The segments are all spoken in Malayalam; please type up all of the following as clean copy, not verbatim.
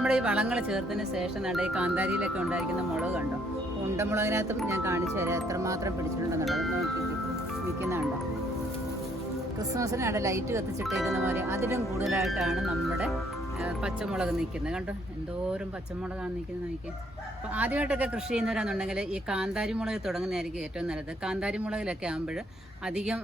നമ്മുടെ ഈ വളങ്ങൾ ചേർത്തതിന് ശേഷം നമ്മുടെ ഈ കാന്താരിയിലൊക്കെ ഉണ്ടായിരിക്കുന്ന മുളക് കണ്ടോ, ഉണ്ടമുളകിനകത്തും ഞാൻ കാണിച്ചു തരാം എത്രമാത്രം പിടിച്ചിട്ടുണ്ടെന്നുള്ളത്. നോക്കി നിൽക്കുന്നുണ്ടോ, ക്രിസ്മസിന് അവിടെ ലൈറ്റ് കത്തിച്ചിട്ടേക്കുന്ന പോലെ അതിലും കൂടുതലായിട്ടാണ് നമ്മുടെ പച്ചമുളക് നിൽക്കുന്നത്. കണ്ടോ എന്തോരം പച്ചമുളകാണ് നിൽക്കുന്നത് നോക്കിയാൽ. അപ്പോൾ ആദ്യമായിട്ടൊക്കെ കൃഷി ചെയ്യുന്നവരാണെന്നുണ്ടെങ്കിൽ ഈ കാന്താരി മുളക് തുടങ്ങുന്നതായിരിക്കും ഏറ്റവും നല്ലത്. കാന്താരി മുളകിലൊക്കെ ആകുമ്പോൾ അധികം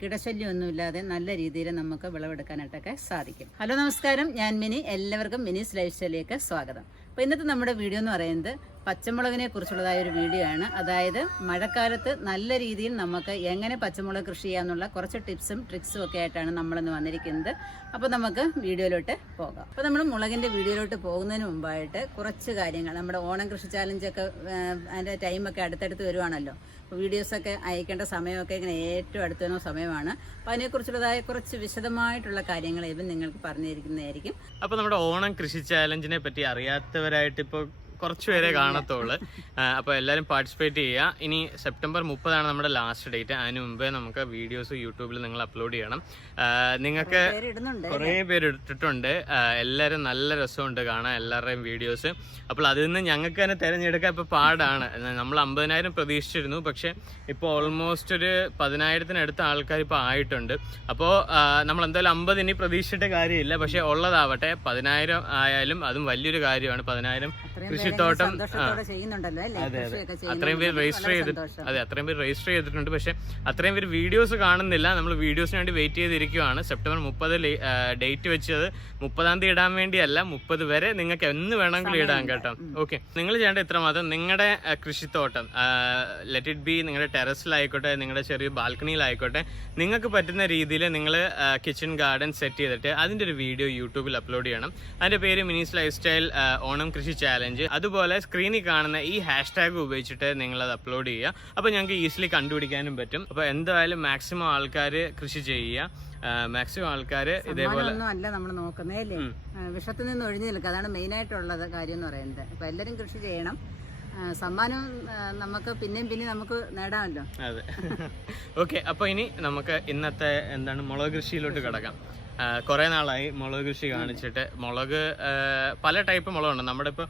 കിടശല്യമൊന്നുമില്ലാതെ നല്ല രീതിയിൽ നമുക്ക് വിളവെടുക്കാനായിട്ടൊക്കെ സാധിക്കും. ഹലോ നമസ്കാരം, ഞാൻ മിനി. എല്ലാവർക്കും മിനീസ് ലൈഫ് സ്റ്റൈലിലേക്ക് സ്വാഗതം. അപ്പോൾ ഇന്നത്തെ നമ്മുടെ വീഡിയോ എന്ന് പറയുന്നത് പച്ചമുളകിനെ കുറിച്ചുള്ളതായ ഒരു വീഡിയോ ആണ്. അതായത് മഴക്കാലത്ത് നല്ല രീതിയിൽ നമുക്ക് എങ്ങനെ പച്ചമുളക് കൃഷി ചെയ്യാമെന്നുള്ള കുറച്ച് ടിപ്സും ട്രിക്സും ഒക്കെ ആയിട്ടാണ് നമ്മളിന്ന് വന്നിരിക്കുന്നത്. അപ്പോൾ നമുക്ക് വീഡിയോയിലോട്ട് പോകാം. അപ്പോൾ നമ്മൾ മുളകിൻ്റെ വീഡിയോയിലോട്ട് പോകുന്നതിന് മുമ്പായിട്ട് കുറച്ച് കാര്യങ്ങൾ, നമ്മുടെ ഓണം കൃഷി ചാലഞ്ചൊക്കെ അതിൻ്റെ ടൈമൊക്കെ അടുത്തടുത്ത് വരുവാണല്ലോ. അപ്പോൾ വീഡിയോസൊക്കെ അയക്കേണ്ട സമയമൊക്കെ ഇങ്ങനെ ഏറ്റവും അടുത്ത് വരുന്ന സമയമാണ്. അപ്പോൾ അതിനെക്കുറിച്ചുള്ളതായ കുറച്ച് വിശദമായിട്ടുള്ള കാര്യങ്ങൾ ഇവൻ നിങ്ങൾക്ക് പറഞ്ഞു തരുന്നതായിരിക്കും. അപ്പോൾ നമ്മുടെ ഓണം കൃഷി ചാലഞ്ചിനെ പറ്റി അറിയാത്തവരായിട്ട് ഇപ്പോൾ കുറച്ച് പേരെ കാണത്തുള്ളൂ. അപ്പോൾ എല്ലാവരും പാർട്ടിസിപ്പേറ്റ് ചെയ്യുക. ഇനി സെപ്റ്റംബർ 30 നമ്മുടെ ലാസ്റ്റ് ഡേറ്റ്. അതിന് മുമ്പേ നമുക്ക് വീഡിയോസ് യൂട്യൂബിൽ നിങ്ങൾ അപ്ലോഡ് ചെയ്യണം. നിങ്ങൾക്ക് കുറേ പേര് ഇട്ടിട്ടുണ്ട്. എല്ലാവരും നല്ല രസമുണ്ട് കാണാൻ എല്ലാവരുടെയും വീഡിയോസ്. അപ്പോൾ അതിൽ നിന്ന് ഞങ്ങൾക്ക് തന്നെ തിരഞ്ഞെടുക്കാൻ ഇപ്പോൾ പാടാണ്. നമ്മൾ 50,000 പ്രതീക്ഷിച്ചിരുന്നു, പക്ഷേ ഇപ്പോൾ ഓൾമോസ്റ്റ് ഒരു 10,000-ത്തിനടുത്ത് ആൾക്കാർ ഇപ്പോൾ ആയിട്ടുണ്ട്. അപ്പോൾ നമ്മൾ എന്തായാലും 50 ഇനി പ്രതീക്ഷിച്ചിട്ട് കാര്യമില്ല, പക്ഷേ ഉള്ളതാവട്ടെ. 10,000 ആയാലും അതും വലിയൊരു കാര്യമാണ്. 10,000 കൃഷിത്തോട്ടം അതെ അത്രയും പേര് രജിസ്റ്റർ ചെയ്തിട്ടുണ്ട്. പക്ഷെ അത്രയും പേര് വീഡിയോസ് കാണുന്നില്ല. നമ്മൾ വീഡിയോസിന് വേണ്ടി വെയിറ്റ് ചെയ്തിരിക്കുകയാണ്. സെപ്റ്റംബർ 30 ഡേറ്റ് വെച്ചത് 30-ാം തീയതി ഇടാൻ വേണ്ടിയല്ല, 30 വരെ നിങ്ങൾക്ക് എന്ന് വേണമെങ്കിലും ഇടാൻ കേട്ടോ. ഓക്കെ, നിങ്ങൾ ചെയ്യേണ്ട ഇത്ര മാത്രം, നിങ്ങളുടെ കൃഷിത്തോട്ടം ലെറ്റ് ഇറ്റ് ബി നിങ്ങളുടെ ടെറസിലായിക്കോട്ടെ, നിങ്ങളുടെ ചെറിയ ബാൽക്കണിയിലായിക്കോട്ടെ, നിങ്ങൾക്ക് പറ്റുന്ന രീതിയിൽ നിങ്ങൾ കിച്ചൺ ഗാർഡൻ സെറ്റ് ചെയ്തിട്ട് അതിൻ്റെ ഒരു വീഡിയോ യൂട്യൂബിൽ അപ്ലോഡ് ചെയ്യണം. അതിൻ്റെ പേര് മിനീസ് ലൈഫ് സ്റ്റൈൽ ഓണം കൃഷി ചാലഞ്ച്. അതുപോലെ സ്ക്രീനിൽ കാണുന്ന ഈ ഹാഷ്ടാഗ് ഉപയോഗിച്ചിട്ട് നിങ്ങൾ അത് അപ്ലോഡ് ചെയ്യുക. അപ്പോൾ ഞങ്ങൾക്ക് ഈസിലി കണ്ടുപിടിക്കാനും പറ്റും. അപ്പോൾ എന്തായാലും മാക്സിമം ആൾക്കാർ കൃഷി ചെയ്യുക. മാക്സിമം ആൾക്കാർ ഇതേപോലെ അല്ല നമ്മൾ നോക്കുന്നതല്ലേ, വിഷത്തിൽ നിന്ന് ഒഴിഞ്ഞു നിൽക്കുക. അതാണ് മെയിനായിട്ടുള്ളത് കാര്യം എന്ന് പറയുന്നത്. അപ്പോൾ എല്ലാവരും കൃഷി ചെയ്യണം. സമ്മാനം നമുക്ക് പിന്നെയും നമുക്ക് നേടാമല്ലോ. അതെ. ഓക്കെ, അപ്പോൾ ഇനി നമുക്ക് ഇന്നത്തെ മുളക് കൃഷിയിലോട്ട് കിടക്കാം. കുറേ നാളായി മുളക് കൃഷി കാണിച്ചിട്ട്. മുളക് പല ടൈപ്പ് മുളകുണ്ട്. നമ്മുടെ ഇപ്പോൾ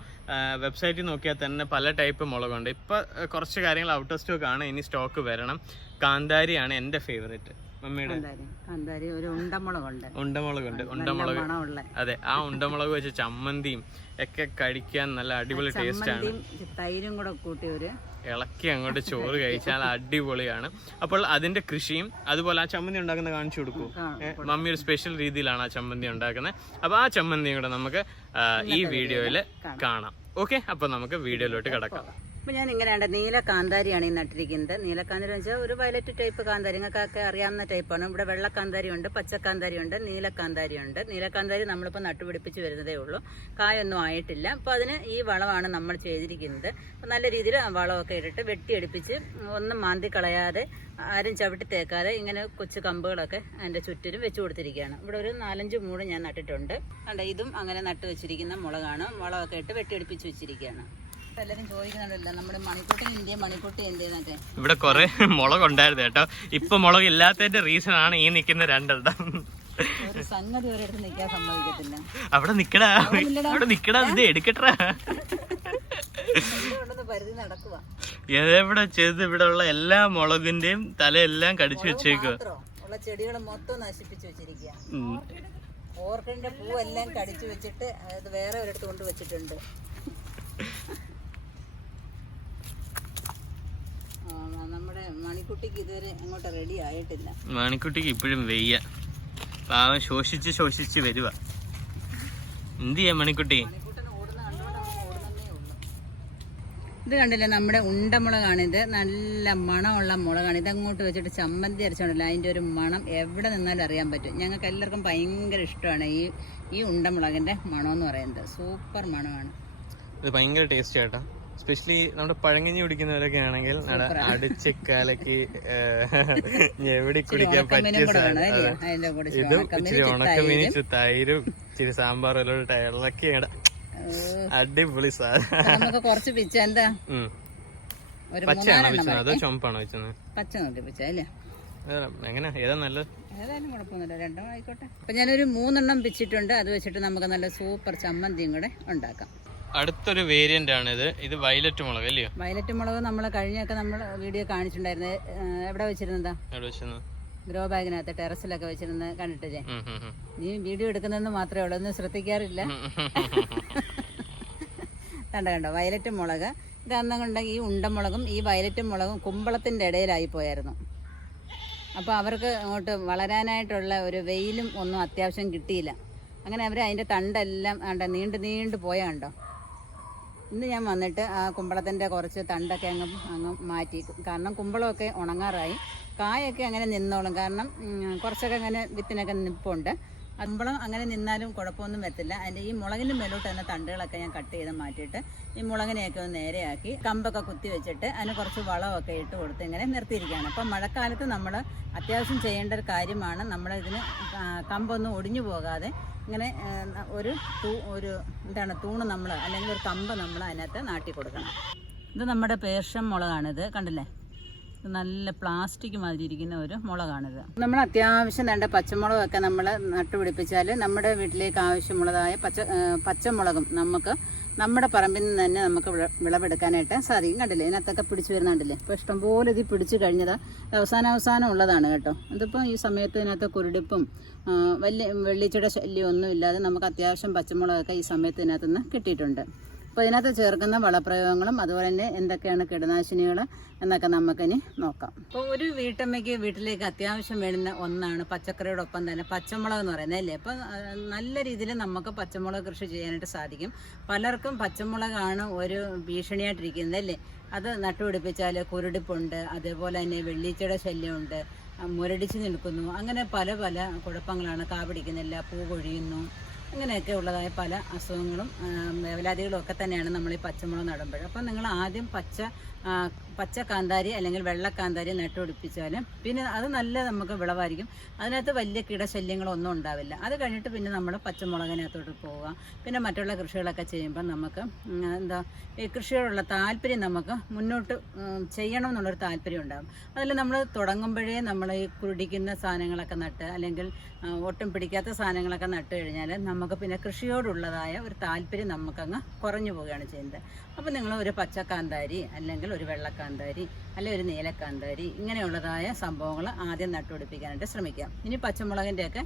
വെബ്സൈറ്റിൽ നോക്കിയാൽ തന്നെ പല ടൈപ്പ് മുളകുണ്ട്. ഇപ്പോൾ കുറച്ച് കാര്യങ്ങൾ ഔട്ട് ഓഫ് സ്റ്റോക്ക് ആണ്, ഇനി സ്റ്റോക്ക് വരണം. കാന്താരിയാണ് എൻ്റെ ഫേവറേറ്റ്. മമ്മിയുടെ ഉണ്ടമുളക്. അതെ, ആ ഉണ്ടമുളക് വെച്ച് ചമ്മന്തിയും ഒക്കെ കഴിക്കാൻ നല്ല അടിപൊളി ടേസ്റ്റ് ആണ്. തൈരും കൂടെ കൂട്ടി ഇളക്കി അങ്ങോട്ട് ചോറ് കഴിച്ചാൽ അടിപൊളിയാണ്. അപ്പോൾ അതിന്റെ കൃഷിയും അതുപോലെ ആ ചമ്മന്തി ഉണ്ടാക്കുന്ന കാണിച്ചു കൊടുക്കൂ. മമ്മി ഒരു സ്പെഷ്യൽ രീതിയിലാണ് ആ ചമ്മന്തി ഉണ്ടാക്കുന്നത്. അപ്പൊ ആ ചമ്മന്തിയും കൂടെ നമുക്ക് ഈ വീഡിയോയിൽ കാണാം. ഓക്കെ, അപ്പൊ നമുക്ക് വീഡിയോയിലോട്ട് കിടക്കാം. അപ്പോൾ ഞാൻ ഇങ്ങനെയാണ് നീല കാന്താരിയാണ് ഈ നട്ടിരിക്കുന്നത്. നീല കാന്താരി എന്ന് വെച്ചാൽ ഒരു വയലറ്റ് ടൈപ്പ് കാന്താരി, നിങ്ങൾക്കൊക്കെ അറിയാവുന്ന ടൈപ്പാണ്. ഇവിടെ വെള്ളക്കാന്താരി ഉണ്ട്, പച്ചക്കാന്താരി ഉണ്ട്, നീലക്കാന്താരി ഉണ്ട്. നീലക്കാന്താരി നമ്മളിപ്പോൾ നട്ടുപിടിപ്പിച്ച് വരുന്നതേ ഉള്ളൂ, കായൊന്നും ആയിട്ടില്ല. അപ്പോൾ അതിന് ഈ വളമാണ് നമ്മൾ ചെയ്തിരിക്കുന്നത്. അപ്പോൾ നല്ല രീതിയിൽ വളമൊക്കെ ഇട്ടിട്ട് വെട്ടിയെടുപ്പിച്ച് ഒന്നും മാന്തി കളയാതെ ആരും ചവിട്ടി തേക്കാതെ ഇങ്ങനെ കൊച്ചു കമ്പുകളൊക്കെ അതിൻ്റെ ചുറ്റിനും വെച്ച് കൊടുത്തിരിക്കുകയാണ്. ഇവിടെ ഒരു 4-5 മൂട് ഞാൻ നട്ടിട്ടുണ്ട്. കണ്ട, ഇതും അങ്ങനെ നട്ട് വെച്ചിരിക്കുന്ന മുളകാണ്. വളമൊക്കെ ഇട്ട് വെട്ടിയെടുപ്പിച്ച് വെച്ചിരിക്കുകയാണ്. എല്ലാരും ചോദിക്കുന്നുണ്ടല്ലോ നമ്മുടെ മണിക്കുട്ടി എന്തെന്നൊക്കെ. ഇവിടെ കുറെ മുളക് ഉണ്ടായിരുന്നു കേട്ടോ. ഇപ്പൊ മുളക് ഇല്ലാത്തതിന്റെ റീസൺ ആണ് ഈ നിൽക്കുന്ന രണ്ടെണ്ണം. ഒരു സംഗതി ഒരിടത്ത് നിൽക്കാൻ സമ്മതിക്കത്തില്ല. അവിടെ നിക്കടാ ഇത് എടുക്കട്ടാ. പരിധി നടക്കുക. എവിടെ ചെയ്ത് ഇവിടെ ഉള്ള എല്ലാ മുളകിന്റെയും തലയെല്ലാം കടിച്ചു വെച്ചേക്കുക. ഉള്ള ചെടികൾ മൊത്തം നശിപ്പിച്ചു വെച്ചിരിക്കുക. ഓർക്കിഡിന്റെ പൂവെല്ലാം കടിച്ചു വെച്ചിട്ട് അത് വേറെ ഒരിടത്ത് കൊണ്ട് വെച്ചിട്ടുണ്ട്. നമ്മുടെ മണിക്കുട്ടിക്ക് ഇതുവരെ അങ്ങോട്ട് റെഡി ആയിട്ടില്ല. മണിക്കുട്ടിക്ക് ഇപ്പോഴും വെയ്യ, പാവം ശോഷിച്ച് വരുക. എന്ത് ചെയ്യാ മണിക്കുട്ടി? ഇത് കണ്ടില്ലേ, നമ്മുടെ ഉണ്ടമുളകാണിത്. നല്ല മണമുള്ള മുളകാണ്. ഇതങ്ങോട്ട് വെച്ചിട്ട് ചമ്മന്തി അരച്ചോണ്ടല്ലോ, അതിൻ്റെ ഒരു മണം എവിടെ നിന്നാലും അറിയാൻ പറ്റും. ഞങ്ങൾക്ക് എല്ലാവർക്കും ഭയങ്കര ഇഷ്ടമാണ് ഈ ഉണ്ടമുളകിൻ്റെ മണം എന്ന് പറയുന്നത്. സൂപ്പർ മണമാണ്. ഇത് ഭയങ്കര ടേസ്റ്റ് ചേട്ടാ. സ്പെഷ്യലി നമ്മുടെ പഴങ്കഞ്ഞി കുടിക്കുന്നവരൊക്കെ ആണെങ്കിൽ അടിച്ച് കലക്കി എവിടെ കുടിക്കാൻ പറ്റിയ ഇതും ഇച്ചിരി ഉണക്കമീൻ, തൈരും ഇച്ചിരി സാമ്പാറും എല്ലാം ഇളക്കി അടിപൊളി സാധനം. കുറച്ച് പിച്ച എന്താ പച്ചയാണോ വെച്ചത് അതോ ചുമപ്പാണോ വെച്ചത്? പച്ച നോക്കി പിച്ച അല്ലേ. എങ്ങനെ ഏതാ നല്ലത്? ഏതായാലും കുഴപ്പമൊന്നുമില്ല, രണ്ടും ആയിക്കോട്ടെ. അപ്പം ഞാനൊരു 3 എണ്ണം പിച്ചിട്ടുണ്ട്. അത് വെച്ചിട്ട് നമുക്ക് നല്ല സൂപ്പർ ചമ്മന്തിയും കൂടെ ഉണ്ടാക്കാം. അടുത്തൊരു വേരിയന്റ് ആണ് ഇത് വയലറ്റ് മുളക് അല്ലയോ? വയലറ്റ് മുളക് നമ്മൾ കഴിഞ്ഞൊക്കെ നമ്മൾ വീഡിയോ കാണിച്ചിട്ടുണ്ടായിരുന്നത്. എവിടെ വെച്ചിരുന്നതാ? ഗ്രോ ബാഗിനകത്ത് ടെറസിലൊക്കെ വെച്ചിരുന്നത് കണ്ടിട്ടില്ലേ? നീ വീഡിയോ എടുക്കുന്നതെന്ന് മാത്രമേ ഉള്ളൂ, ഒന്നും ശ്രദ്ധിക്കാറില്ല. കണ്ടോ വയലറ്റ് മുളക്. ഇതാണെന്നുണ്ടെങ്കിൽ ഈ ഉണ്ടമുളകും ഈ വയലറ്റ് മുളകും കുമ്പളത്തിൻ്റെ ഇടയിലായി പോയായിരുന്നു. അപ്പോൾ അവർക്ക് അങ്ങോട്ട് വളരാനായിട്ടുള്ള ഒരു വെയിലും ഒന്നും അത്യാവശ്യം കിട്ടിയില്ല. അങ്ങനെ അവർ അതിൻ്റെ തണ്ടെല്ലാം നീണ്ടു പോയാണ്ടോ. ഇന്ന് ഞാൻ വന്നിട്ട് ആ കുമ്പളത്തിൻ്റെ കുറച്ച് തണ്ടൊക്കെ അങ്ങ് മാറ്റി. കാരണം കുമ്പളമൊക്കെ ഉണങ്ങാറായി, കായൊക്കെ അങ്ങനെ നിന്നോളും. കാരണം കുറച്ചൊക്കെ അങ്ങനെ വിത്തിനൊക്കെ നിൽപ്പുണ്ട്. കുമ്പളം അങ്ങനെ നിന്നാലും കുഴപ്പമൊന്നും വരത്തില്ല. അതിൻ്റെ ഈ മുളകിൻ്റെ മേലോട്ട് തന്നെ തണ്ടുകളൊക്കെ ഞാൻ കട്ട് ചെയ്ത് മാറ്റിയിട്ട് ഈ മുളകിനെയൊക്കെ ഒന്ന് നേരെയാക്കി കമ്പൊക്കെ കുത്തി വെച്ചിട്ട് അതിന് കുറച്ച് വളമൊക്കെ ഇട്ട് കൊടുത്ത് ഇങ്ങനെ നിർത്തിയിരിക്കുകയാണ്. അപ്പം മഴക്കാലത്ത് നമ്മൾ അത്യാവശ്യം ചെയ്യേണ്ട ഒരു കാര്യമാണ്, നമ്മളിതിന് കമ്പൊന്നും ഒടിഞ്ഞു പോകാതെ ഇങ്ങനെ ഒരു തൂണ് നമ്മൾ അല്ലെങ്കിൽ ഒരു കമ്പ് നമ്മൾ അതിനകത്ത് നാട്ടി കൊടുക്കണം. ഇത് നമ്മുടെ പേർഷ്യൻ മുളകാണിത്, കണ്ടില്ലേ? നല്ല പ്ലാസ്റ്റിക് മാതിരി ഇരിക്കുന്ന ഒരു മുളകാണിത്. നമ്മൾ അത്യാവശ്യം വേണ്ട പച്ചമുളകൊക്കെ നമ്മൾ നട്ടുപിടിപ്പിച്ചാൽ നമ്മുടെ വീട്ടിലേക്ക് ആവശ്യമുള്ളതായ പച്ചമുളകും നമുക്ക് നമ്മുടെ പറമ്പിൽ നിന്ന് തന്നെ നമുക്ക് വിളവെടുക്കാനായിട്ട് സാധിക്കും. കണ്ടില്ലേ, ഇതിനകത്തൊക്കെ പിടിച്ചു വരുന്നുണ്ടല്ലേ? ഇപ്പോൾ ഇഷ്ടംപോലെ ഇത് പിടിച്ചു കഴിഞ്ഞത് അവസാനം ഉള്ളതാണ് കേട്ടോ. ഇതിപ്പോൾ ഈ സമയത്ത് ഇതിനകത്ത് കുരുടിപ്പും വെള്ളിച്ചയുടെ ശല്യം ഒന്നും ഇല്ലാതെ നമുക്ക് അത്യാവശ്യം പച്ചമുളകൊക്കെ ഈ സമയത്ത് ഇതിനകത്തുനിന്ന് കിട്ടിയിട്ടുണ്ട്. അപ്പോൾ ഇതിനകത്ത് ചേർക്കുന്ന വളപ്രയോഗങ്ങളും അതുപോലെ തന്നെ എന്തൊക്കെയാണ് കീടനാശിനികൾ എന്നൊക്കെ നമുക്കിനി നോക്കാം. അപ്പോൾ ഒരു വീട്ടമ്മയ്ക്ക് വീട്ടിലേക്ക് അത്യാവശ്യം വേണ്ടുന്ന ഒന്നാണ് പച്ചക്കറിയോടൊപ്പം തന്നെ പച്ചമുളക് എന്ന് പറയുന്നത് അല്ലേ? അപ്പോൾ നല്ല രീതിയിൽ നമുക്ക് പച്ചമുളക് കൃഷി ചെയ്യാനായിട്ട് സാധിക്കും. പലർക്കും പച്ചമുളകാണ് ഒരു ഭീഷണിയായിട്ടിരിക്കുന്നത് അല്ലേ? അത് നട്ടുപിടിപ്പിച്ചാൽ കുരുടിപ്പുണ്ട്, അതേപോലെ തന്നെ വെള്ളീച്ചയുടെ ശല്യമുണ്ട്, മുരടിച്ച് നിൽക്കുന്നു, അങ്ങനെ പല കുഴപ്പങ്ങളാണ്. കാ പിടിക്കുന്നില്ല, പൂ കൊഴിയുന്നു, അങ്ങനെയൊക്കെ ഉള്ളതായ പല അസുഖങ്ങളും വേവലാതികളും ഒക്കെ തന്നെയാണ് നമ്മൾ ഈ പച്ചമുളക് നടുമ്പോൾ. അപ്പം നിങ്ങൾ ആദ്യം പച്ച കാന്താരി അല്ലെങ്കിൽ വെള്ളക്കാന്താരി നട്ടുപിടിപ്പിച്ചാൽ പിന്നെ അത് നല്ല നമുക്ക് വിളവായിരിക്കും. അതിനകത്ത് വലിയ കീടശല്യങ്ങളൊന്നും ഉണ്ടാവില്ല. അത് കഴിഞ്ഞിട്ട് പിന്നെ നമ്മൾ പച്ചമുളകിനകത്തോട്ട് പോവുക. പിന്നെ മറ്റുള്ള കൃഷികളൊക്കെ ചെയ്യുമ്പോൾ നമുക്ക് ഈ കൃഷിയോടുള്ള താല്പര്യം നമുക്ക് മുന്നോട്ട് ചെയ്യണം എന്നുള്ളൊരു താല്പര്യം ഉണ്ടാകും. അതിൽ നമ്മൾ തുടങ്ങുമ്പോഴേ നമ്മൾ ഈ കുടിക്കുന്ന സാധനങ്ങളൊക്കെ നട്ട് അല്ലെങ്കിൽ ഒട്ടും പിടിക്കാത്ത സാധനങ്ങളൊക്കെ നട്ട് കഴിഞ്ഞാൽ നമുക്ക് പിന്നെ കൃഷിയോടുള്ളതായ ഒരു താല്പര്യം നമുക്കങ്ങ് കുറഞ്ഞു പോവുകയാണ് ചെയ്യുന്നത്. അപ്പോൾ നിങ്ങൾ ഒരു പച്ചക്കാന്താരി അല്ലെങ്കിൽ ഒരു വെള്ളക്കാന്താരി അല്ലെങ്കിൽ ഒരു നീലക്കാന്താരി ഇങ്ങനെയുള്ളതായ സംഭവങ്ങൾ ആദ്യം നട്ടുപിടിപ്പിക്കാനായിട്ട് ശ്രമിക്കാം. ഇനി പച്ചമുളകിൻ്റെയൊക്കെ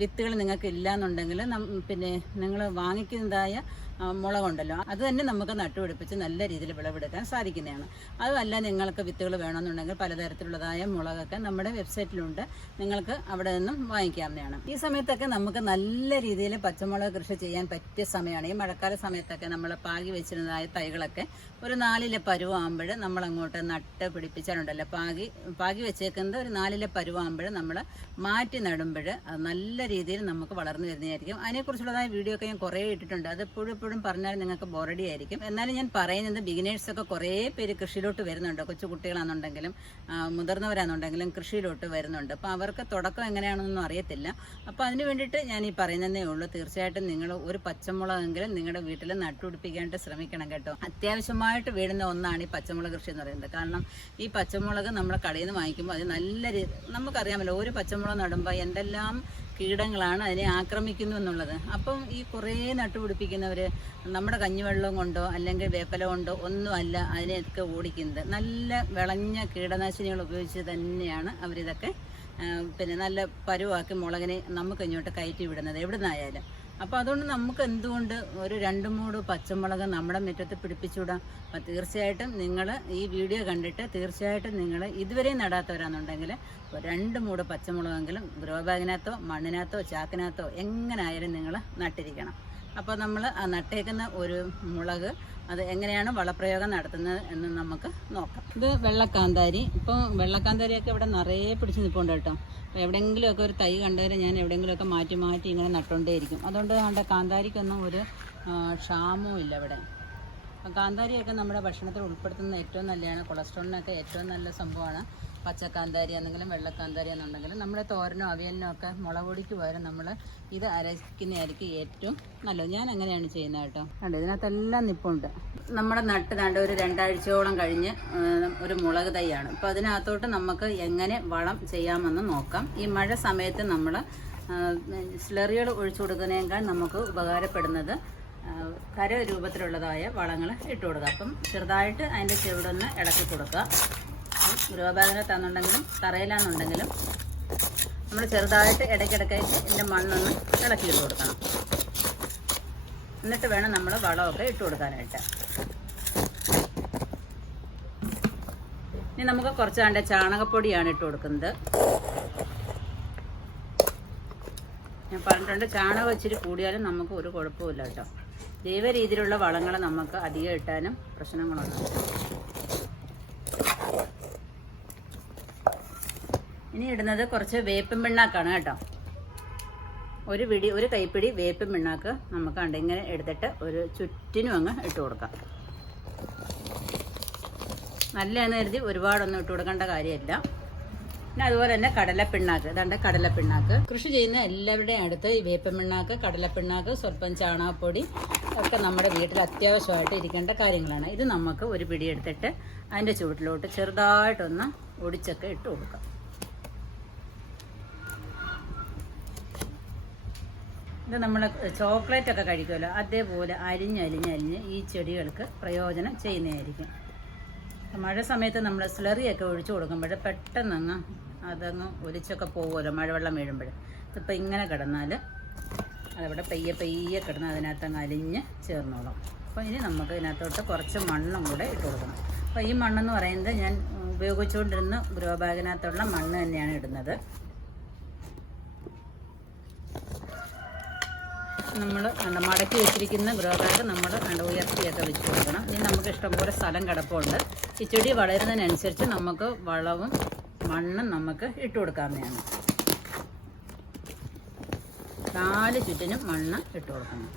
വിത്തുകൾ നിങ്ങൾക്ക് ഇല്ലയെന്നുണ്ടെങ്കിൽ പിന്നെ നിങ്ങൾ വാങ്ങിക്കുന്നതായ മുളകുണ്ടല്ലോ അത് തന്നെ നമുക്ക് നട്ടുപിടിപ്പിച്ച് നല്ല രീതിയിൽ വിളവെടുക്കാൻ സാധിക്കുന്നതാണ്. അതുമല്ല നിങ്ങൾക്ക് വിത്തുകൾ വേണമെന്നുണ്ടെങ്കിൽ പലതരത്തിലുള്ളതായ മുളകൊക്കെ നമ്മുടെ വെബ്സൈറ്റിലുണ്ട്, നിങ്ങൾക്ക് അവിടെ നിന്നും വാങ്ങിക്കാവുന്നതാണ്. ഈ സമയത്തൊക്കെ നമുക്ക് നല്ല രീതിയിൽ പച്ചമുളക് കൃഷി ചെയ്യാൻ പറ്റിയ സമയമാണ്. ഈ മഴക്കാല സമയത്തൊക്കെ നമ്മൾ പാകി വെച്ചിരുന്നതായ തൈകളൊക്കെ ഒരു 4 പരുവാകുമ്പോൾ നമ്മളങ്ങോട്ട് നട്ട് പിടിപ്പിച്ചാലുണ്ടല്ലോ, പാകി വെച്ചേക്കുന്നത് ഒരു 4 പരുവാകുമ്പോൾ നമ്മൾ മാറ്റി നടുമ്പോൾ അത് നല്ല രീതിയിൽ നമുക്ക് വളർന്നു വരുന്നതായിരിക്കും. അതിനെക്കുറിച്ചുള്ളതായ വീഡിയോ ഒക്കെ ഞാൻ കുറേ ഇട്ടിട്ടുണ്ട്. അത് എപ്പോഴും പറഞ്ഞാൽ നിങ്ങൾക്ക് ബോറടി ആയിരിക്കും. എന്നാലും ഞാൻ പറയുന്നത് ബിഗിനേഴ്സൊക്കെ കുറേ പേര് കൃഷിയിലോട്ട് വരുന്നുണ്ട്. കൊച്ചു കുട്ടികളാണെന്നുണ്ടെങ്കിലും മുതിർന്നവരാണെന്നുണ്ടെങ്കിലും കൃഷിയിലോട്ട് വരുന്നുണ്ട്. അപ്പോൾ അവർക്ക് തുടക്കം എങ്ങനെയാണെന്നൊന്നും അറിയത്തില്ല. അപ്പോൾ അതിന് വേണ്ടിയിട്ട് ഞാൻ ഈ പറയുന്നതേ ഉള്ളൂ. തീർച്ചയായിട്ടും നിങ്ങൾ ഒരു പച്ചമുളകെങ്കിലും നിങ്ങളുടെ വീട്ടിൽ നട്ടുപിടിപ്പിക്കാനായിട്ട് ശ്രമിക്കണം കേട്ടോ. അത്യാവശ്യമായിട്ട് വീഴുന്ന ഒന്നാണ് ഈ പച്ചമുളക് കൃഷി എന്ന് പറയുന്നത്. കാരണം ഈ പച്ചമുളക് നമ്മൾ കടയിൽ നിന്ന് വാങ്ങിക്കുമ്പോൾ അത് നല്ല നമുക്കറിയാമല്ലോ, ഒരു പച്ചമുളക് നടുമ്പോൾ എന്തെല്ലാം കീടങ്ങളാണ് അതിനെ ആക്രമിക്കുന്നു എന്നുള്ളത്. അപ്പം ഈ കുറേ നട്ടുപിടിപ്പിക്കുന്നവർ നമ്മുടെ കഞ്ഞിവെള്ളം കൊണ്ടോ അല്ലെങ്കിൽ വേപ്പല കൊണ്ടോ ഒന്നുമല്ല അതിനെയൊക്കെ ഓടിക്കുന്നത്. നല്ല വിളഞ്ഞ കീടനാശിനികൾ ഉപയോഗിച്ച് തന്നെയാണ് അവരിതൊക്കെ പിന്നെ നല്ല പരുവാക്കി മുളകിനെ നമുക്ക് ഇങ്ങോട്ട് കയറ്റി വിടുന്നത് എവിടെ നിന്നായാലും. അപ്പോൾ അതുകൊണ്ട് നമുക്ക് എന്തുകൊണ്ട് ഒരു 2-3 പച്ചമുളക് നമ്മുടെ മുറ്റത്ത് പിടിപ്പിച്ചുവിടാം. അപ്പോൾ തീർച്ചയായിട്ടും നിങ്ങൾ ഈ വീഡിയോ കണ്ടിട്ട് തീർച്ചയായിട്ടും നിങ്ങൾ ഇതുവരെ നടാത്തവരാണെന്നുണ്ടെങ്കിൽ 2-3 പച്ചമുളകെങ്കിലും ഗ്രോ ബാഗിനകത്തോ മണ്ണിനകത്തോ ചാക്കിനകത്തോ എങ്ങനെ ആയാലും നിങ്ങൾ നട്ടിരിക്കണം. അപ്പോൾ നമ്മൾ ആ നട്ടേക്കുന്ന ഒരു മുളക് അത് എങ്ങനെയാണ് വളപ്രയോഗം നടത്തുന്നത് എന്ന് നമുക്ക് നോക്കാം. ഇത് വെള്ളക്കാന്താരി. ഇപ്പോൾ വെള്ളക്കാന്താരിയൊക്കെ ഇവിടെ നിറയെ പിടിച്ച് നിൽപ്പുണ്ട് കേട്ടോ. അപ്പോൾ എവിടെയെങ്കിലുമൊക്കെ ഒരു തൈ കണ്ടതിന് ഞാൻ എവിടെയെങ്കിലുമൊക്കെ മാറ്റി ഇങ്ങനെ നട്ടുകൊണ്ടേയിരിക്കും. അതുകൊണ്ട് കാന്താരിക്കൊന്നും ഒരു ക്ഷാമവും ഇല്ല ഇവിടെ. കാന്താരിയൊക്കെ നമ്മുടെ ഭക്ഷണത്തിൽ ഉൾപ്പെടുത്തുന്നത് ഏറ്റവും നല്ലതാണ്. കൊളസ്ട്രോളിനൊക്കെ ഏറ്റവും നല്ല സംഭവമാണ്. പച്ചക്കാന്താരി ആണെങ്കിലും വെള്ളക്കാന്താരി എന്നുണ്ടെങ്കിലും നമ്മുടെ തോരനോ അവിയലിനോ ഒക്കെ മുളക് പൊടിക്ക് പകരം നമ്മൾ ഇത് അരയ്ക്കുന്നതായിരിക്കും ഏറ്റവും നല്ലത്. ഞാൻ അങ്ങനെയാണ് ചെയ്യുന്നത് കേട്ടോ. കണ്ടോ, ഇതിനകത്തെല്ലാം നിപ്പുണ്ട്. നമ്മുടെ നട്ട് കണ്ട് ഒരു 2 ആഴ്ചയോളം കഴിഞ്ഞ് ഒരു മുളക് തൈയാണ്. അപ്പോൾ അതിനകത്തോട്ട് നമുക്ക് എങ്ങനെ വളം ചെയ്യാമെന്ന് നോക്കാം. ഈ മഴ സമയത്ത് നമ്മൾ സ്ലറികൾ ഒഴിച്ചു കൊടുക്കുന്നതിനേക്കാൾ നമുക്ക് ഉപകാരപ്പെടുന്നത് കര രൂപത്തിലുള്ളതായ വളങ്ങൾ ഇട്ട് കൊടുക്കുക. അപ്പം ചെറുതായിട്ട് അതിൻ്റെ ചെവിടൊന്ന് ഇളക്കി കൊടുക്കുക. ഗ്രോ ബാഗിനകത്താണെന്നുണ്ടെങ്കിലും തറയിലാണെന്നുണ്ടെങ്കിലും നമ്മൾ ചെറുതായിട്ട് ഇടയ്ക്കിടയ്ക്കായിട്ട് ഇതിൻ്റെ മണ്ണൊന്ന് ഇളക്കിയിട്ട് കൊടുക്കണം. എന്നിട്ട് വേണം നമ്മൾ വളമൊക്കെ ഇട്ട് കൊടുക്കാനായിട്ട്. ഇനി നമുക്ക് കുറച്ച് കണ്ട ചാണകപ്പൊടിയാണ് ഇട്ട് കൊടുക്കുന്നത്. ഞാൻ പറഞ്ഞിട്ടുണ്ട്, ചാണകം ഇച്ചിരി കൂടിയാലും നമുക്ക് ഒരു കുഴപ്പമില്ല കേട്ടോ. ജൈവ രീതിയിലുള്ള വളങ്ങൾ നമുക്ക് അധികം ഇട്ടാനും പ്രശ്നങ്ങളൊന്നും. ഇനി ഇടുന്നത് കുറച്ച് വേപ്പിൻ പിണ്ണാക്കാണ് കേട്ടോ. ഒരു കൈപ്പിടി വേപ്പിൻ പിണ്ണാക്ക് നമുക്ക് കണ്ട് ഇങ്ങനെ എടുത്തിട്ട് ഒരു ചുറ്റിനും അങ്ങ് ഇട്ട് കൊടുക്കാം. നല്ലതെന്ന് കരുതി ഒരുപാടൊന്നും ഇട്ട് കൊടുക്കേണ്ട കാര്യമില്ല. പിന്നെ അതുപോലെ തന്നെ കടലപ്പിണ്ണാക്ക്, ഇതാണ്ട് കടലപ്പിണ്ണാക്ക്. കൃഷി ചെയ്യുന്ന എല്ലാവരുടെയും അടുത്ത് ഈ വേപ്പിൻ പിണ്ണാക്ക്, കടലപ്പിണ്ണാക്ക്, സ്വല്പം ചാണകപ്പൊടി ഒക്കെ നമ്മുടെ വീട്ടിൽ അത്യാവശ്യമായിട്ട് ഇരിക്കേണ്ട കാര്യങ്ങളാണ്. ഇത് നമുക്ക് ഒരു പിടി എടുത്തിട്ട് അതിൻ്റെ ചുവട്ടിലോട്ട് ചെറുതായിട്ടൊന്ന് ഒടിച്ചൊക്കെ ഇട്ട് കൊടുക്കാം. ഇത് നമ്മൾ ചോക്ലേറ്റ് ഒക്കെ കഴിക്കുമല്ലോ, അതേപോലെ അരിഞ്ഞ് ഈ ചെടികൾക്ക് പ്രയോജനം ചെയ്യുന്നതായിരിക്കും. മഴ സമയത്ത് നമ്മൾ സ്ലറിയൊക്കെ ഒഴിച്ചു കൊടുക്കുമ്പോൾ പെട്ടെന്ന് അതങ്ങ് ഒലിച്ചൊക്കെ പോകുമല്ലോ മഴവെള്ളം വീഴുമ്പോൾ. ഇതിപ്പോൾ ഇങ്ങനെ കിടന്നാൽ അതവിടെ പയ്യെ കിടന്ന് അതിനകത്തങ്ങ് അലിഞ്ഞ് ചേർന്നോളും. അപ്പോൾ ഇനി നമുക്ക് ഇതിനകത്തോട്ട് കുറച്ച് മണ്ണും കൂടെ ഇട്ട് കൊടുക്കണം. അപ്പോൾ ഈ മണ്ണെന്ന് പറയുന്നത് ഞാൻ ഉപയോഗിച്ചുകൊണ്ടിരുന്ന ഗ്രോ ബാഗിനകത്തുള്ള മണ്ണ് തന്നെയാണ് ഇടുന്നത്. നമ്മൾ മടക്കി വെച്ചിരിക്കുന്ന ഗ്രോ ബാഗ് നമ്മൾ ഉയർത്തിയൊക്കെ വെച്ച് കൊടുക്കണം. ഇനി നമുക്ക് ഇഷ്ടംപോലെ സ്ഥലം കിടപ്പുണ്ട്. ഈ ചെടി വളരുന്നതിനനുസരിച്ച് നമുക്ക് വളവും മണ്ണും നമുക്ക് ഇട്ട് കൊടുക്കാവുന്നതാണ്. 4 ചുറ്റിനും മണ്ണ് ഇട്ട് കൊടുക്കണം.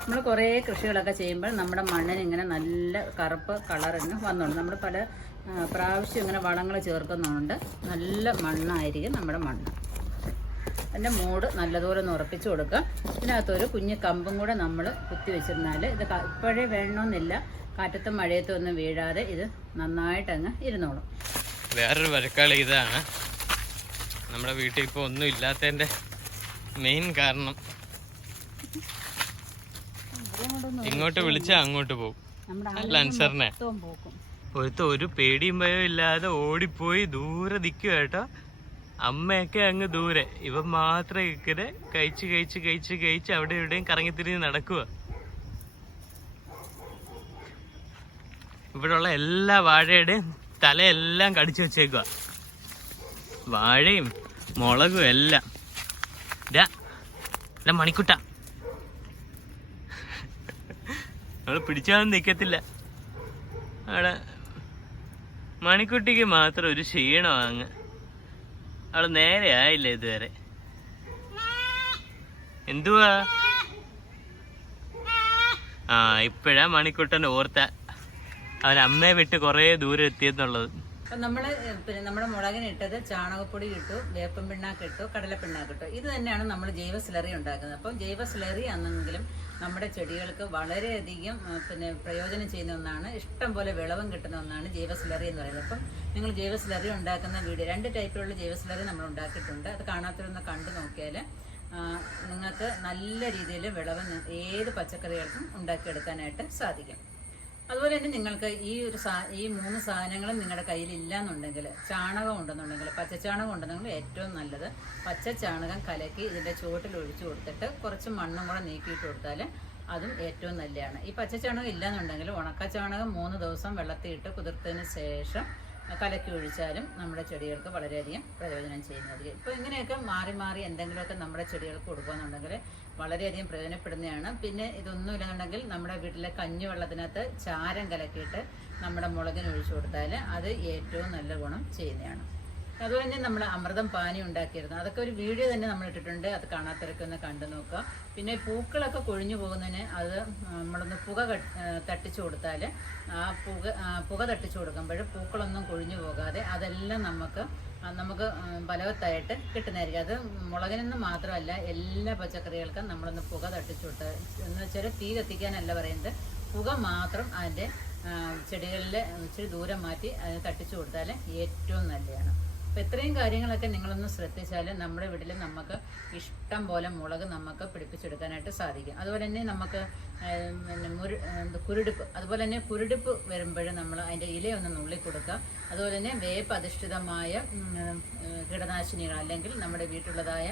നമ്മൾ കുറേ കൃഷികളൊക്കെ ചെയ്യുമ്പോൾ നമ്മുടെ മണ്ണിന് ഇങ്ങനെ നല്ല കറുപ്പ് കളറിന് വന്നോളും. നമ്മൾ പല പ്രാവശ്യം ഇങ്ങനെ വളങ്ങൾ ചേർക്കുന്നുണ്ട്. നല്ല മണ്ണായിരിക്കും നമ്മുടെ മണ്ണ്. അതിൻ്റെ മൂട് നല്ലതുപോലെ ഒന്ന് ഉറപ്പിച്ച് കൊടുക്കുക. ഇതിനകത്തൊരു കുഞ്ഞ് കമ്പും കൂടെ നമ്മൾ കുത്തി വെച്ചിരുന്നാൽ ഇത് ഇപ്പോഴേ വേണമെന്നില്ല, കാറ്റത്തും മഴയത്തും ഒന്നും വീഴാതെ ഇത് നന്നായിട്ടങ്ങ് ഇരുന്നോളും. വേറൊരു വരക്കാളി ഇതാണ് നമ്മുടെ വീട്ടിൽ ഇപ്പോൾ ഒന്നും ഇല്ലാത്തതിൻ്റെ മെയിൻ കാരണം. ഇങ്ങോട്ട് വിളിച്ചാൽ അങ്ങോട്ട് പോകും. അല്ല അനുസരണേ, ഒരു പേടിയും ഭയവും ഇല്ലാതെ ഓടിപ്പോയി ദൂരെ നിൽക്കുക കേട്ടോ. അമ്മയൊക്കെ അങ്ങ് ദൂരെ, ഇവ മാത്രം ഇങ്ങനെ കഴിച്ച് അവിടെ ഇവിടെയും കറങ്ങിത്തിരിഞ്ഞ് നടക്കുക. ഇവിടെയുള്ള എല്ലാ വാഴയുടെയും തലയെല്ലാം കടിച്ചു വെച്ചേക്കുക, വാഴയും മുളകും എല്ലാം. മണിക്കുട്ട നമ്മള് പിടിച്ചാലും നിക്കത്തില്ല. അവിടെ മണിക്കുട്ടിക്ക് മാത്രം ഒരു ക്ഷീണമാണ് അങ്ങ്. അവള് നേരെ ആയില്ല ഇതുവരെ. എന്തുവാ? ഇപ്പഴാ മണിക്കുട്ടൻ ഓർത്ത അവൻ അമ്മയെ വിട്ട് കുറേ ദൂരം എത്തിയെന്നുള്ളത്. അപ്പം നമ്മൾ നമ്മുടെ മുളകിനിട്ടത് ചാണകപ്പൊടി ഇട്ടു, വേപ്പൻ പിണ്ണാക്ക് ഇട്ടു, കടലപ്പിണ്ണാക്ക് ഇട്ടു. ഇത് തന്നെയാണ് നമ്മൾ ജൈവ സ്ലറി ഉണ്ടാക്കുന്നത്. അപ്പം ജൈവ സ്ലറി ആണെങ്കിലും നമ്മുടെ ചെടികൾക്ക് വളരെയധികം പ്രയോജനം ചെയ്യുന്ന ഒന്നാണ്. ഇഷ്ടം പോലെ വിളവും കിട്ടുന്ന ഒന്നാണ് ജൈവ സ്ലറി എന്ന് പറയുന്നത്. അപ്പം നിങ്ങൾ ജൈവ സ്ലറി ഉണ്ടാക്കുന്ന വീഡിയോ 2 ടൈപ്പിലുള്ള ജൈവ സ്ലറി നമ്മൾ ഉണ്ടാക്കിയിട്ടുണ്ട്. അത് കാണാത്തവരൊന്ന് കണ്ടു നോക്കിയാൽ നിങ്ങൾക്ക് നല്ല രീതിയിൽ വിളവ് ഏത് പച്ചക്കറികൾക്കും ഉണ്ടാക്കിയെടുക്കാനായിട്ട് സാധിക്കും. അതുപോലെ തന്നെ നിങ്ങൾക്ക് ഈ 3 സാധനങ്ങളും നിങ്ങളുടെ കയ്യിലില്ല എന്നുണ്ടെങ്കിൽ, ചാണകം ഉണ്ടെന്നുണ്ടെങ്കിൽ, പച്ചച്ചാണകം ഉണ്ടെന്നുണ്ടെങ്കിൽ ഏറ്റവും നല്ലത് പച്ചച്ചാണകം കലക്കി ഇതിൻ്റെ ചുവട്ടിൽ ഒഴിച്ചു കൊടുത്തിട്ട് കുറച്ച് മണ്ണും കൂടെ നീക്കിയിട്ട് കൊടുത്താൽ അതും ഏറ്റവും നല്ലതാണ്. ഈ പച്ചച്ചാണകം ഇല്ലയെന്നുണ്ടെങ്കിൽ ഉണക്കച്ചാണകം 3 ദിവസം വെള്ളത്തിയിട്ട് കുതിർത്തതിന് ശേഷം കലക്കി ഒഴിച്ചാലും നമ്മുടെ ചെടികൾക്ക് വളരെയധികം പ്രയോജനം ചെയ്യുന്നതായിരിക്കും. ഇപ്പോൾ ഇങ്ങനെയൊക്കെ മാറി എന്തെങ്കിലുമൊക്കെ നമ്മുടെ ചെടികൾക്ക് കൊടുക്കുകയെന്നുണ്ടെങ്കിൽ വളരെയധികം പ്രയോജനപ്പെടുന്നതാണ്. പിന്നെ ഇതൊന്നും ഇല്ലെന്നുണ്ടെങ്കിൽ നമ്മുടെ വീട്ടിലെ കഞ്ഞിവെള്ളത്തിനകത്ത് ചാരം കലക്കിയിട്ട് നമ്മുടെ മുളകിന് ഒഴിച്ചു കൊടുത്താൽ അത് ഏറ്റവും നല്ല ഗുണം ചെയ്യുന്നതാണ്. അതുപോലെ തന്നെ നമ്മൾ അമൃതം പാനി ഉണ്ടാക്കിയിരുന്നു. അതൊക്കെ ഒരു വീഡിയോ തന്നെ നമ്മൾ ഇട്ടിട്ടുണ്ട്. അത് കാണാത്തവരൊക്കെ ഒന്ന് കണ്ടു നോക്കുക. പിന്നെ പൂക്കളൊക്കെ കൊഴിഞ്ഞു പോകുന്നതിന് അത് നമ്മളൊന്ന് തട്ടിച്ചു കൊടുത്താൽ ആ പുക തട്ടിച്ചു കൊടുക്കുമ്പോൾ പൂക്കളൊന്നും കൊഴിഞ്ഞു പോകാതെ അതെല്ലാം നമുക്ക് ഫലവത്തായിട്ട് കിട്ടുന്നതായിരിക്കും. അത് മുളകിനൊന്നും മാത്രമല്ല, എല്ലാ പച്ചക്കറികൾക്കും നമ്മളൊന്ന് പുക തട്ടിച്ചു കൊടുത്താൽ, എന്ന് വെച്ചാൽ തീ കത്തിക്കാനല്ല പറയുന്നത്, പുക മാത്രം അതിൻ്റെ ചെടികളിൽ ഇച്ചിരി ദൂരം മാറ്റി അതിന് തട്ടിച്ചു കൊടുത്താൽ ഏറ്റവും നല്ലതാണ്. അപ്പോൾ ഇത്രയും കാര്യങ്ങളൊക്കെ നിങ്ങളൊന്ന് ശ്രദ്ധിച്ചാൽ നമ്മുടെ വീട്ടിൽ നമുക്ക് ഇഷ്ടം പോലെ മുളക് നമുക്ക് പിടിപ്പിച്ചെടുക്കാനായിട്ട് സാധിക്കും. അതുപോലെ തന്നെ നമുക്ക് കുരുടിപ്പ്, അതുപോലെ തന്നെ കുരുടിപ്പ് വരുമ്പോൾ നമ്മൾ അതിൻ്റെ ഇലയൊന്ന് നുള്ളി കൊടുക്കുക. അതുപോലെ തന്നെ വേപ്പ് അധിഷ്ഠിതമായ കീടനാശിനികൾ അല്ലെങ്കിൽ നമ്മുടെ വീട്ടിലുള്ളതായ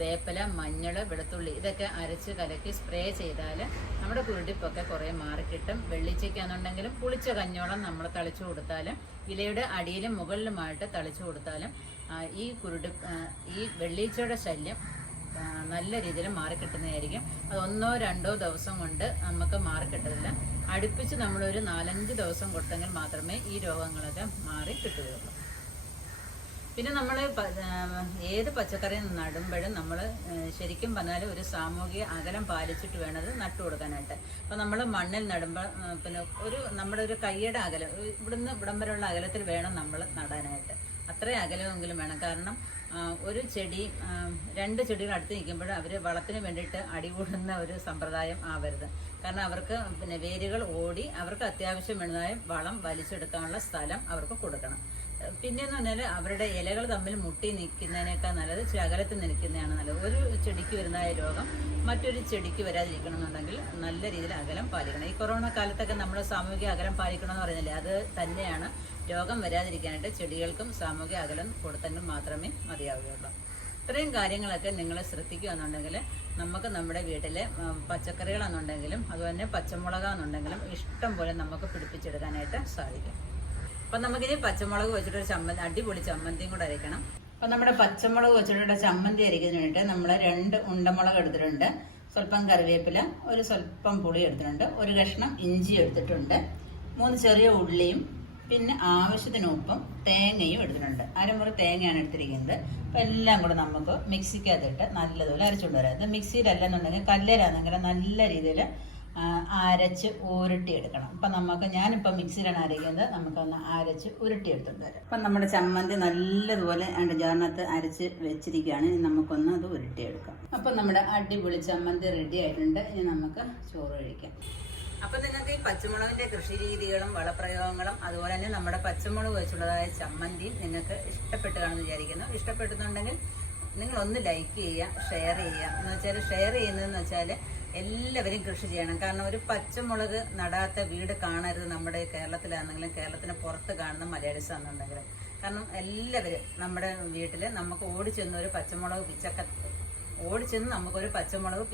വേപ്പില, മഞ്ഞൾ, വെളുത്തുള്ളി ഇതൊക്കെ അരച്ച് കലക്കി സ്പ്രേ ചെയ്താൽ നമ്മുടെ കുരുടിപ്പൊക്കെ കുറേ മാറിക്കിട്ടും. വെള്ളിച്ചയ്ക്കാണെന്നുണ്ടെങ്കിലും പുളിച്ച കഞ്ഞോളം നമ്മൾ തളിച്ചു കൊടുത്താലും ഇലയുടെ അടിയിലും മുകളിലുമായിട്ട് തളിച്ചു കൊടുത്താലും ഈ വെള്ളീച്ചയുടെ ശല്യം നല്ല രീതിയിൽ മാറിക്കിട്ടുന്നതായിരിക്കും. അത് 1-2 ദിവസം കൊണ്ട് നമുക്ക് മാറിക്കിട്ടില്ല. അടുപ്പിച്ച് നമ്മളൊരു 4-5 ദിവസം കൊടുത്തെങ്കിൽ മാത്രമേ ഈ രോഗങ്ങളൊക്കെ മാറി കിട്ടുകയുള്ളൂ. പിന്നെ നമ്മൾ ഏത് പച്ചക്കറി നടുമ്പോഴും നമ്മൾ ശരിക്കും പറഞ്ഞാൽ ഒരു സാമൂഹിക അകലം പാലിച്ചിട്ട് വേണത് നട്ടു കൊടുക്കാനായിട്ട്. അപ്പോൾ നമ്മൾ മണ്ണിൽ നടുമ്പോൾ പിന്നെ നമ്മുടെ ഒരു കൈയുടെ അകലം, ഇവിടുന്ന് ഇവിടം വരെയുള്ള അകലത്തിൽ വേണം നമ്മൾ നടാനായിട്ട്. അത്രയും അകലമെങ്കിലും വേണം. കാരണം ഒരു ചെടി 2 ചെടികൾ അടുത്ത് നിൽക്കുമ്പോൾ അവർ വളത്തിന് വേണ്ടിയിട്ട് അടികൂടുന്ന ഒരു സമ്പ്രദായം ആവരുത്. കാരണം അവർക്ക് പിന്നെ വേരുകൾ ഓടി അവർക്ക് അത്യാവശ്യം വേണ്ടതായ വളം വലിച്ചെടുക്കാനുള്ള സ്ഥലം അവർക്ക് കൊടുക്കണം. പിന്നെയെന്ന് പറഞ്ഞാൽ അവരുടെ ഇലകൾ തമ്മിൽ മുട്ടി നിൽക്കുന്നതിനേക്കാൾ നല്ലത് അകലത്തിൽ നിൽക്കുന്നതാണ് നല്ലത്. ഒരു ചെടിക്ക് വരുന്നതായ രോഗം മറ്റൊരു ചെടിക്ക് വരാതിരിക്കണമെന്നുണ്ടെങ്കിൽ നല്ല രീതിയിൽ അകലം പാലിക്കണം. ഈ കൊറോണ കാലത്തൊക്കെ നമ്മൾ സാമൂഹിക അകലം പാലിക്കണമെന്ന് പറയുന്നില്ലേ, അത് തന്നെയാണ് രോഗം വരാതിരിക്കാനായിട്ട് ചെടികൾക്കും സാമൂഹിക അകലം കൊടുത്തെങ്കിൽ മാത്രമേ മതിയാവുകയുള്ളൂ. ഇത്രയും കാര്യങ്ങളൊക്കെ നിങ്ങൾ ശ്രദ്ധിക്കുകയെന്നുണ്ടെങ്കിൽ നമുക്ക് നമ്മുടെ വീട്ടിലെ പച്ചക്കറികളെന്നുണ്ടെങ്കിലും അതുപോലെ തന്നെ പച്ചമുളകാണെന്നുണ്ടെങ്കിലും ഇഷ്ടം പോലെ നമുക്ക് പിടിപ്പിച്ചെടുക്കാനായിട്ട് സാധിക്കും. അപ്പം നമുക്കിനി പച്ചമുളക് വെച്ചിട്ടൊരു അടിപൊളി ചമ്മന്തിയും കൂടെ അരയ്ക്കണം. അപ്പം നമ്മുടെ പച്ചമുളക് വെച്ചിട്ടുള്ള ചമ്മന്തി അരയ്ക്കുന്നതിനായിട്ട് നമ്മൾ 2 ഉണ്ടമുളക് എടുത്തിട്ടുണ്ട്, സ്വല്പം കറിവേപ്പില, ഒരു സ്വല്പം പുളി എടുത്തിട്ടുണ്ട്, ഒരു കഷ്ണം ഇഞ്ചി എടുത്തിട്ടുണ്ട്, 3 ചെറിയ ഉള്ളിയും, പിന്നെ ആവശ്യത്തിന് ഉപ്പും തേങ്ങയും എടുത്തിട്ടുണ്ട്. അരമുറി തേങ്ങയാണ് എടുത്തിരിക്കുന്നത്. അപ്പം എല്ലാം കൂടെ നമുക്ക് മിക്സിക്കകത്തിട്ട് നല്ലതുപോലെ അരച്ചുകൊണ്ട് വരാം. ഇത് മിക്സിയിലല്ലെന്നുണ്ടെങ്കിൽ കല്ലേലാണെങ്കിൽ നല്ല രീതിയിൽ അരച്ച് ഉരുട്ടിയെടുക്കണം. അപ്പം ഞാനിപ്പോൾ മിക്സിയിലാണ് അരയ്ക്കുന്നത്, നമുക്കൊന്ന് അരച്ച് ഉരുട്ടിയെടുത്തുകൊണ്ട് വരാം. അപ്പം നമ്മുടെ ചമ്മന്തി നല്ലതുപോലെ ജാറിനകത്ത് അരച്ച് വെച്ചിരിക്കുകയാണ്. ഇനി നമുക്കൊന്ന് അത് ഉരുട്ടിയെടുക്കാം. അപ്പം നമ്മുടെ അടിപൊളി ചമ്മന്തി റെഡി ആയിട്ടുണ്ട്. ഇനി നമുക്ക് ചോറ് കഴിക്കാം. അപ്പം നിങ്ങൾക്ക് ഈ പച്ചമുളകിൻ്റെ കൃഷി രീതികളും വളപ്രയോഗങ്ങളും അതുപോലെ തന്നെ നമ്മുടെ പച്ചമുളക് വെച്ചുള്ളതായ ചമ്മന്തിയും നിങ്ങൾക്ക് ഇഷ്ടപ്പെട്ട് കാണുമെന്ന് വിചാരിക്കുന്നു. ഇഷ്ടപ്പെടുന്നുണ്ടെങ്കിൽ നിങ്ങളൊന്ന് ലൈക്ക് ചെയ്യുക, ഷെയർ ചെയ്യുക. എന്ന് വെച്ചാൽ ഷെയർ ചെയ്യുന്നതെന്ന് വെച്ചാൽ എല്ലാവരും കൃഷി ചെയ്യണം. കാരണം ഒരു പച്ചമുളക് നടാത്ത വീട് കാണരുത് നമ്മുടെ കേരളത്തിലാണെന്നെങ്കിലും കേരളത്തിന് പുറത്ത് കാണുന്ന മലയാളീസ് ആണെന്നുണ്ടെങ്കിലും. കാരണം എല്ലാവരും നമ്മുടെ വീട്ടിൽ നമുക്ക് ഓടിച്ചെന്ന് നമുക്കൊരു പച്ചമുളക്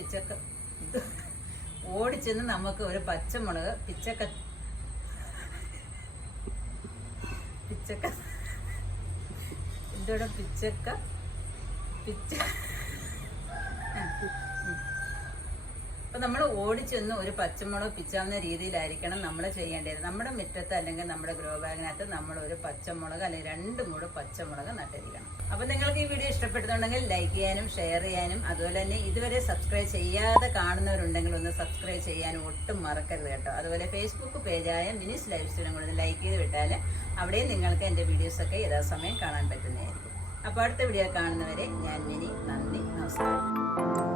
അപ്പം നമ്മൾ ഓടിച്ചെന്ന് ഒരു പച്ചമുളക് പിച്ചാവുന്ന രീതിയിലായിരിക്കണം നമ്മൾ ചെയ്യേണ്ടത്. നമ്മുടെ മുറ്റത്ത് അല്ലെങ്കിൽ നമ്മുടെ ഗ്രോ ബാഗിനകത്ത് നമ്മൾ ഒരു പച്ചമുളക് അല്ലെങ്കിൽ 2 മൂട് പച്ചമുളക് നട്ടിരിക്കണം. അപ്പം നിങ്ങൾക്ക് ഈ വീഡിയോ ഇഷ്ടപ്പെടുന്നുണ്ടെങ്കിൽ ലൈക്ക് ചെയ്യാനും ഷെയർ ചെയ്യാനും അതുപോലെ തന്നെ ഇതുവരെ സബ്സ്ക്രൈബ് ചെയ്യാതെ കാണുന്നവരുണ്ടെങ്കിൽ ഒന്ന് സബ്സ്ക്രൈബ് ചെയ്യാനും ഒട്ടും മറക്കരുത് കേട്ടോ. അതുപോലെ ഫേസ്ബുക്ക് പേജായ മിനിസ് ലൈഫ് സ്റ്റൈലും കൂടെ ലൈക്ക് ചെയ്ത് വിട്ടാൽ അവിടെയും നിങ്ങൾക്ക് എൻ്റെ വീഡിയോസൊക്കെ യഥാസമയം കാണാൻ പറ്റുന്നതായിരിക്കും. അപ്പോൾ അടുത്ത വീഡിയോ കാണുന്നവരെ ഞാൻ മിനി, നന്ദി, നമസ്കാരം.